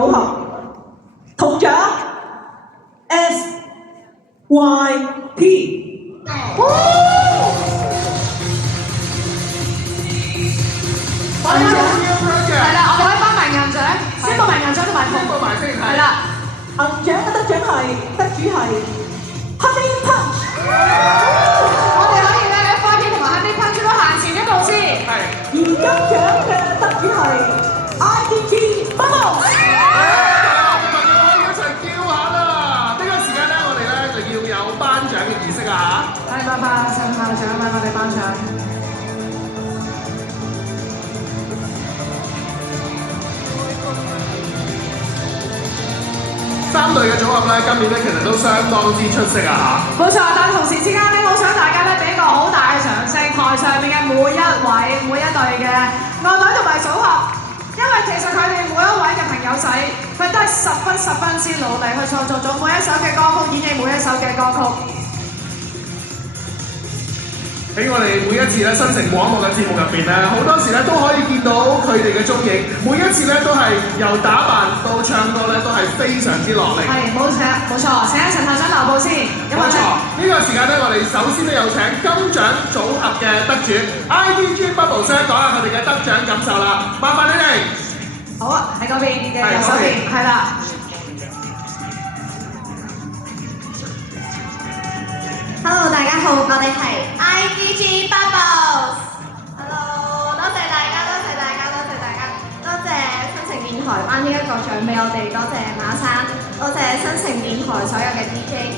組合同獎 SYP。係啦，我哋可以頒埋銀獎，宣佈埋銀獎同埋同步埋先。係啦，銀獎嘅得獎係得主係 Honey Punch。我哋可以咧 FYP 同埋 Honey Punch 都行前一步先。而金獎嘅得主係 IDG Bubble。我哋朋友可以一齊叫下啦！呢個時間咧，我哋咧就要有頒獎嘅儀式啊嚇。係，拜拜，陳校長為我哋頒獎。三隊嘅組合咧，今年咧其實都相當之出色啊冇錯，但同時之間咧，好想大家咧俾個好大嘅掌聲，台上面嘅每一位、每一隊嘅樂隊同埋組合，因為其實佢哋每一位嘅朋友仔，佢都係十分之努力去創作咗每一首嘅歌曲，演繹每一首嘅歌曲。喺我哋每一次咧新城廣播嘅節目入邊咧，好多時咧都可以見到佢哋嘅蹤影，每一次咧都係由打扮到唱歌咧都係非常之落力。係，冇錯，請陳校長留步先。冇錯，呢個時間咧，我哋首先都有請金獎組合嘅得主 IDG Bubble 聲講下佢哋嘅得獎感受啦，麻煩你哋。好啊，喺嗰邊嘅右手邊，係啦。Hello， 大家好，我哋係 IDG Bubbles。Hello， 多謝大家，多謝大家，多謝大家，多謝新城電台頒呢一個獎俾我哋，多謝馬生，多謝新城電台所有嘅 DJ。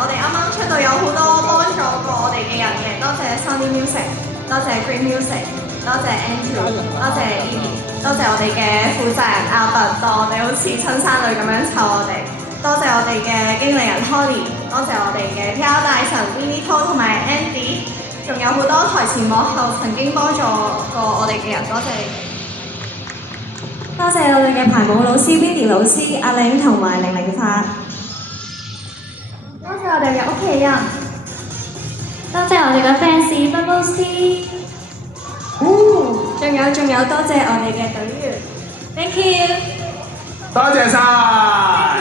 我哋啱啱出道有好多幫助過我哋嘅人嘅，多謝 Sony Music， 多謝 Green Music， 多謝 Andrew， 多謝 Amy， 多謝我哋嘅負責人 Albert， 當我哋好似親生女咁樣湊我哋。多謝我哋嘅經理人 Holly， 多謝我哋嘅 PR 大神 Winnie To 同埋 Andy， 仲有好多台前幕後曾經幫助過我哋嘅人，多謝你哋。多謝我哋嘅排舞老師 Winnie 老師、阿玲同埋零零發。多謝我哋嘅屋企人。多謝我哋嘅 fans Bubble C。仲有多謝我哋嘅隊員。Thank you。多謝晒。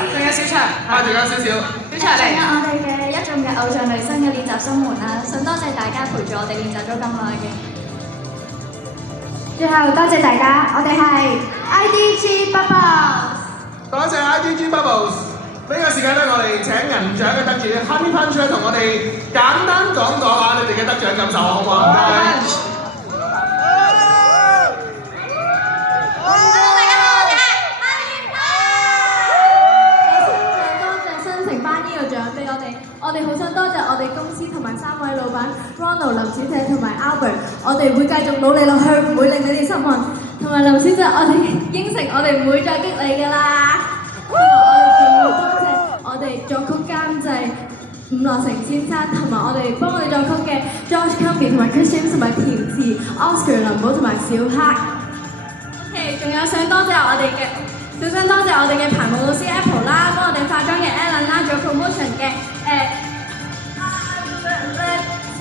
仲有小長，仲有少少。小長嚟。仲有我哋嘅一眾嘅偶像女生嘅練習生們啦，想多謝大家陪住我哋練習咗咁耐嘅。最後多謝大家，我哋係 IDG Bubbles。多謝 IDG Bubbles。呢個時間咧，我哋請銀獎嘅得主 Honey Punch 同我哋簡單講下你哋嘅得獎感受，好唔好啊？我哋好想多謝我哋公司同埋3位老闆 Ronald 林小姐同埋 Albert， 我哋會繼續努力落去，唔會令你哋失望。同埋林小姐，我哋應承我哋唔會再激你㗎啦。同埋我哋仲要多謝我哋作曲監製伍樂成先生，同埋我哋幫我哋作曲嘅 George Cumbie 同埋 Chris James 同埋填詞 Oscar 林寶同埋小黑。OK， 仲有想多謝我哋嘅。小想多謝我哋嘅排舞老師 Apple 啦，幫我哋化妝嘅 Alan 啦，仲有 promotion 嘅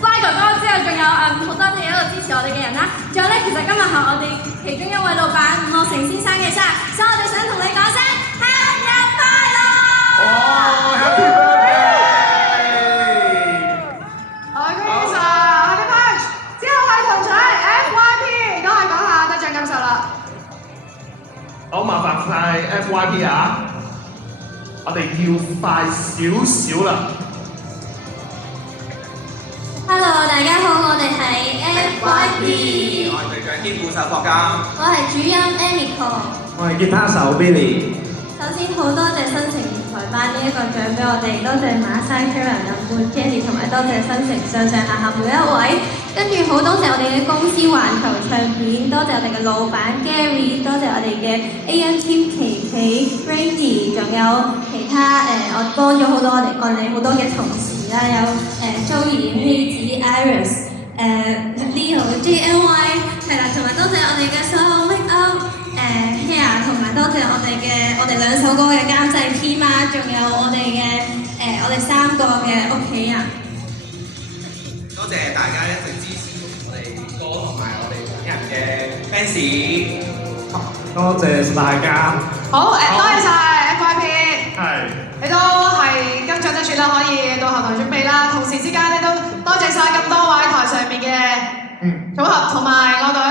Fly 哥哥之後，仲有好多謝一路支持我哋嘅人啦。仲有咧，其實今日係我哋其中一位老闆伍樂成先生嘅生日，所以我哋想同你講聲生日快樂！哦 ，Happy birthday！ 好，Happy Punch！ 之後係同獎 FYP， 講下得獎感受啦。好，麻煩晒 FYP 啊！我哋要快少少啦。Hello， 大家好，我哋係 FYP。我係隊長兼鼓手霍監。我係主音 Amico。我係吉他手 Billy。首先好多謝新城電台頒呢一個獎俾我哋，多謝馬生、Karen、林冠、Jenny 同埋多謝新城上下每一位。跟住好多謝我哋嘅公司環球唱片，多謝我哋嘅老闆 Gary， 多謝我哋嘅 AM Team 琪琪、Randy， 仲有其他我幫咗好多我哋好多嘅同事啦，有Joey、希子、Iris、Leo、JNY， 係啦，同埋多謝我哋嘅所有 make up、hair， 同埋多謝我哋兩首歌嘅監製 team 啦，仲有我哋3個嘅屋企人。多謝大家一直支持我哋歌同埋我哋本人嘅 fans。多謝大家。好，同埋樂隊。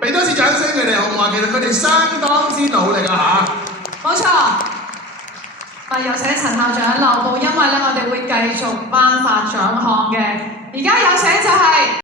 俾多次掌聲佢哋好唔好啊？其實佢哋相當之努力啊嚇！冇錯。有請陳校長留步，因為咧我哋會繼續頒發獎項嘅。而家有請就係